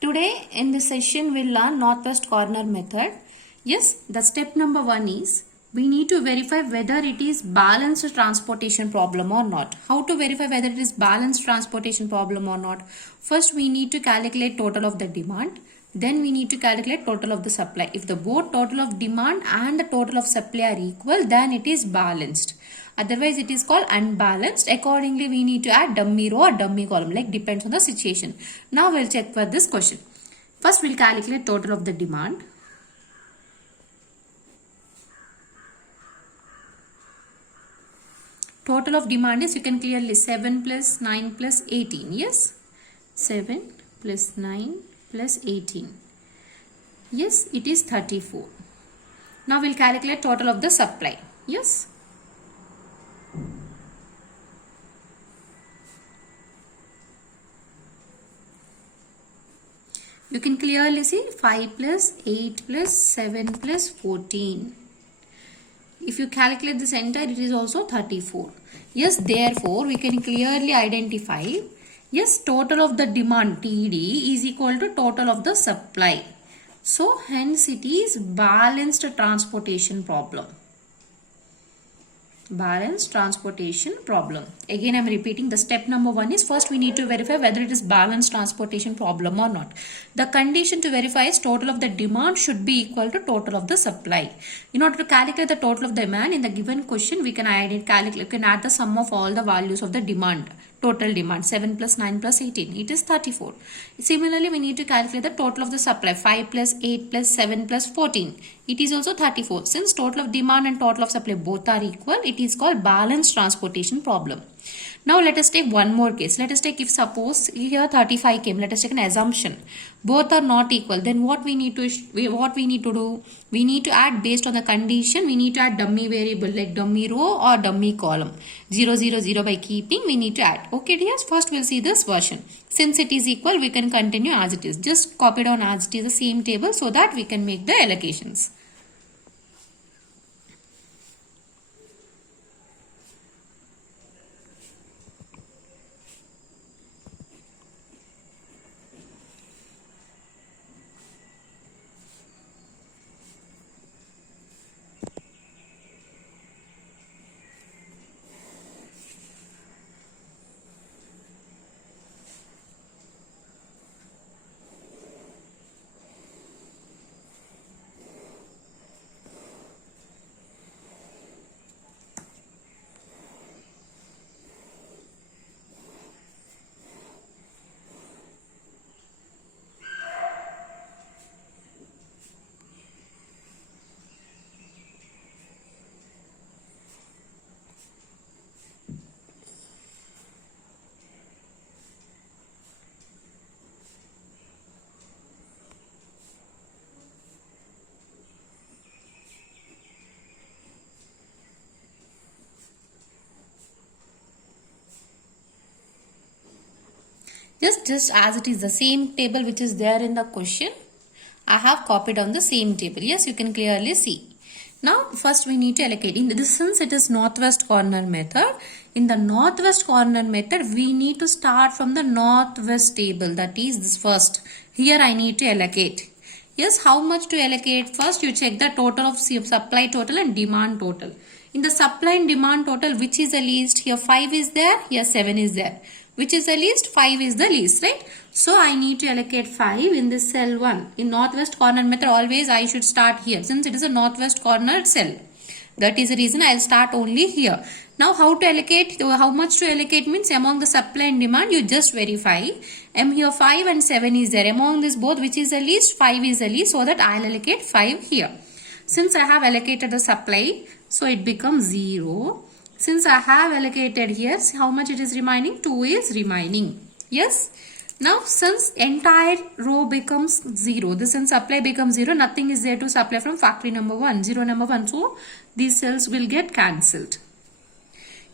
Today in this session we'll learn northwest corner method. Yes, the step number 1 is we need to verify whether it is balanced transportation problem or not. How to verify whether it is balanced transportation problem or not? First we need to calculate total of the demand. Then we need to calculate total of the supply. If the both total of demand and the total of supply are equal, then it is balanced. Otherwise it is called unbalanced. Accordingly we need to add dummy row or dummy column, like depends on the situation. Now we'll check for this question. First we'll calculate total of the demand. Total of demand is, you can clearly 7 plus 9 plus 18. Yes, 7 plus 9 plus 18. Yes, it is 34. Now we'll calculate total of the supply. Yes. You can clearly see 5 plus 8 plus 7 plus 14. If you calculate this entire, it is also 34. Yes, therefore, we can clearly identify, yes, total of the demand TD is equal to total of the supply. So, hence it is balanced transportation problem. Balanced transportation problem. Again, I am repeating, the step number 1 is first we need to verify whether it is balanced transportation problem or not. The condition to verify is total of the demand should be equal to total of the supply. In order to calculate the total of the demand in the given question, we can add the sum of all the values of the demand. Total demand 7 plus 9 plus 18, it is 34. Similarly, we need to calculate the total of the supply 5 plus 8 plus 7 plus 14, it is also 34. Since total of demand and total of supply both are equal, it is called balanced transportation problem. Now let us take one more case. Let us take, if suppose here 35 came, let us take an assumption both are not equal, then what we need to do, we need to add based on the condition, we need to add dummy variable like dummy row or dummy column. 0 0 0 by keeping we need to add. Okay dears, first we'll see this version. Since it is equal, we can continue as it is. Just copy down as it is the same table so that we can make the allocations. Just as it is the same table which is there in the question, I have copied on the same table. Yes, you can clearly see. Now first we need to allocate. In this, since it is northwest corner method, in the northwest corner method we need to start from the northwest table, that is this first. Here I need to allocate. Yes, how much to allocate? First you check the total of supply total and demand total. In the supply and demand total, which is the least? Here 5 is there, here 7 is there. Which is the least? 5 is the least, right? So I need to allocate 5 in this cell 1. In northwest corner method, always I should start here, since it is a northwest corner cell. That is the reason I will start only here. Now how to allocate? How much to allocate means among the supply and demand, you just verify. Here 5 and 7 is there. Among this both, which is the least? 5 is the least, so that I will allocate 5 here. Since I have allocated the supply, so it becomes 0. Since I have allocated here, how much it is remaining? 2 is remaining. Yes. Now since entire row becomes 0, this in supply becomes 0, nothing is there to supply from factory number 1, 0 number 1. So these cells will get cancelled.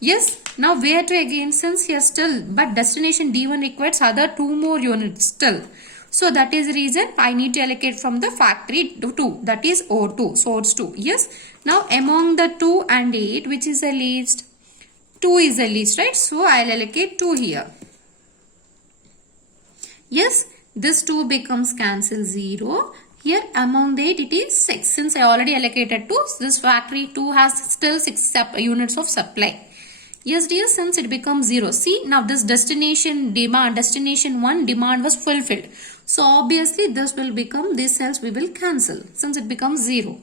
Yes. Now where to again, since here still, but destination D1 requires other 2 more units still. So that is the reason I need to allocate from the factory to 2, that is O2, source 2. Yes. Now among the 2 and 8, which is the least? 2 is the least, right? So I will allocate 2 here. Yes. This 2 becomes cancel 0. Here among the 8 it is 6. Since I already allocated 2, this factory 2 has still 6 units of supply. Yes dear, since it becomes 0. See, now this destination 1 demand was fulfilled. So obviously this will become, these cells we will cancel since it becomes 0.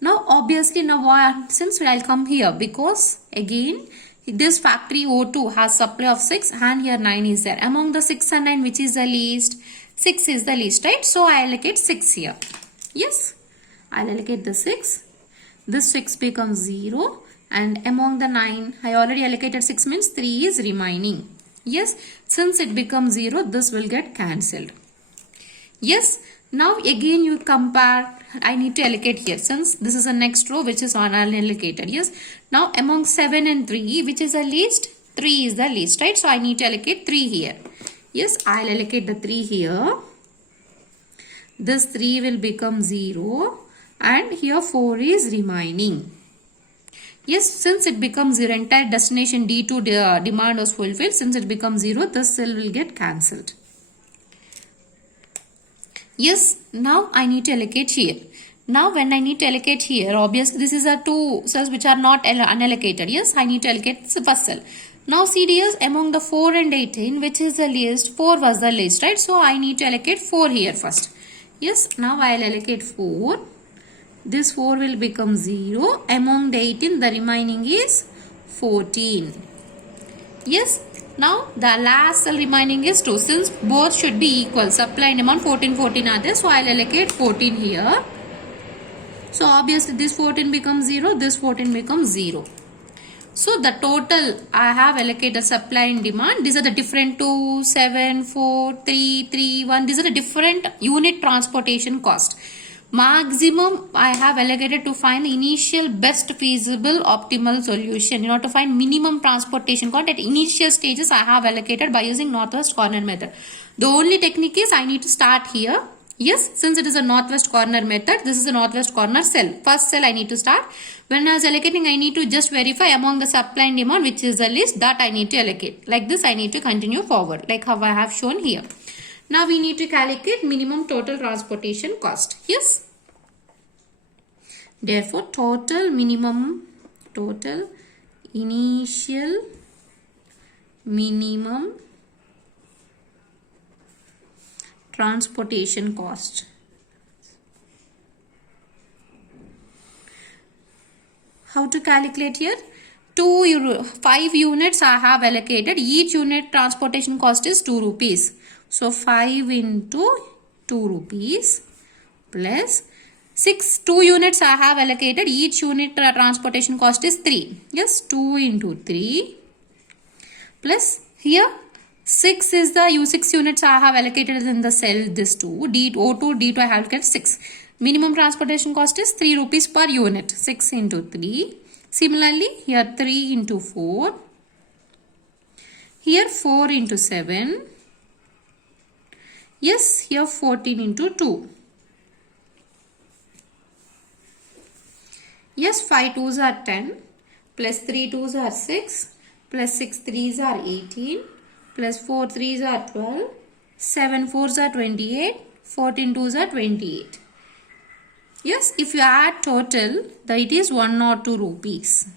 Now obviously now why, since I'll come here because again this factory O2 has supply of 6 and here 9 is there. Among the 6 and 9 which is the least? 6 is the least, right? So I allocate 6 here. Yes, I'll allocate the 6. This 6 becomes 0 and among the 9 I already allocated 6 means 3 is remaining. Yes, since it becomes 0 this will get cancelled. Yes, now again you compare, I need to allocate here since this is the next row which is unallocated. Yes, now among 7 and 3 which is the least? 3 is the least, right? So I need to allocate 3 here. Yes, I'll allocate the 3 here. This 3 will become 0 and here 4 is remaining. Yes, since it becomes 0, entire destination D2 demand was fulfilled. Since it becomes 0, this cell will get cancelled. Yes, now I need to allocate here. Now when I need to allocate here, obviously this is a 2 cells which are not unallocated. Yes, I need to allocate the first cell. Now see dears, among the 4 and 18, which is the least? 4 was the least, right? So I need to allocate 4 here first. Yes, now I will allocate 4. This 4 will become 0. Among the 18, the remaining is 14. Yes, now the last cell remaining is 2. Since both should be equal, supply and demand 14 are there. So I will allocate 14 here. So obviously this 14 becomes 0, this 14 becomes 0. So the total I have allocated supply and demand. These are the different 2, 7, 4, 3, 3, 1. These are the different unit transportation cost. Maximum I have allocated to find the initial best feasible optimal solution. In order to find minimum transportation cost at initial stages I have allocated by using northwest corner method. The only technique is I need to start here. Yes, since it is a northwest corner method, this is a northwest corner cell. First cell I need to start. When I was allocating, I need to just verify among the supply and demand which is the least, that I need to allocate. Like this I need to continue forward like how I have shown here. Now we need to calculate minimum total transportation cost. Yes. Therefore total initial minimum transportation cost. How to calculate here? 5 units I have allocated. Each unit transportation cost is 2 rupees. So 5 into 2 rupees plus 2 units I have allocated. Each unit transportation cost is 3. Yes, 2 into 3 plus here 6 is the 6 units I have allocated in the cell this 2. O2, D2 I have allocated 6. Minimum transportation cost is 3 rupees per unit. 6 into 3. Similarly, here 3 into 4. Here 4 into 7. Yes, here 14 into 2. Yes, 5 2s are 10. Plus 3 2s are 6. Plus 6 3s are 18. Plus 4 3s are 12. 7 4s are 28. 14 2s are 28. Yes, if you add total, that it is 102 rupees.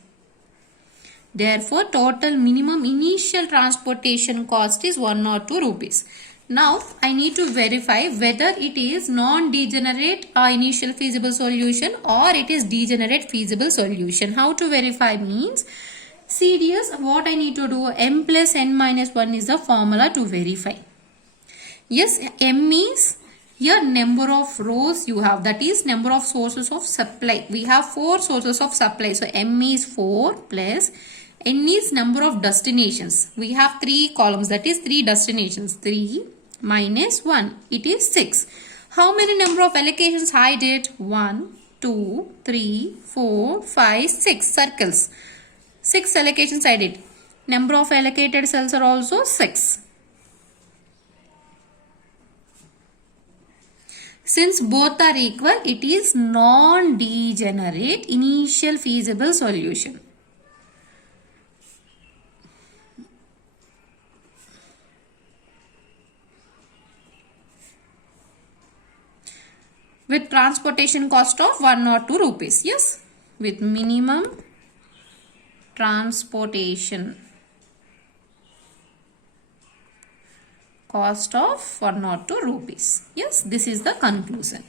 Therefore, total minimum initial transportation cost is 102 rupees. Now, I need to verify whether it is non-degenerate initial feasible solution or it is degenerate feasible solution. How to verify means, see dears, what I need to do, m plus n minus 1 is the formula to verify. Yes, m means here number of rows you have, that is number of sources of supply. We have 4 sources of supply. So m is 4 plus n is number of destinations. We have 3 columns, that is 3 destinations. 3 minus 1, it is 6. How many number of allocations I did? 1, 2, 3, 4, 5, 6 circles. 6 allocations I did. Number of allocated cells are also 6. Since both are equal, it is non-degenerate initial feasible solution. with transportation cost of 102 rupees. Yes, with minimum transportation cost of 102 rupees. Yes, this is the conclusion.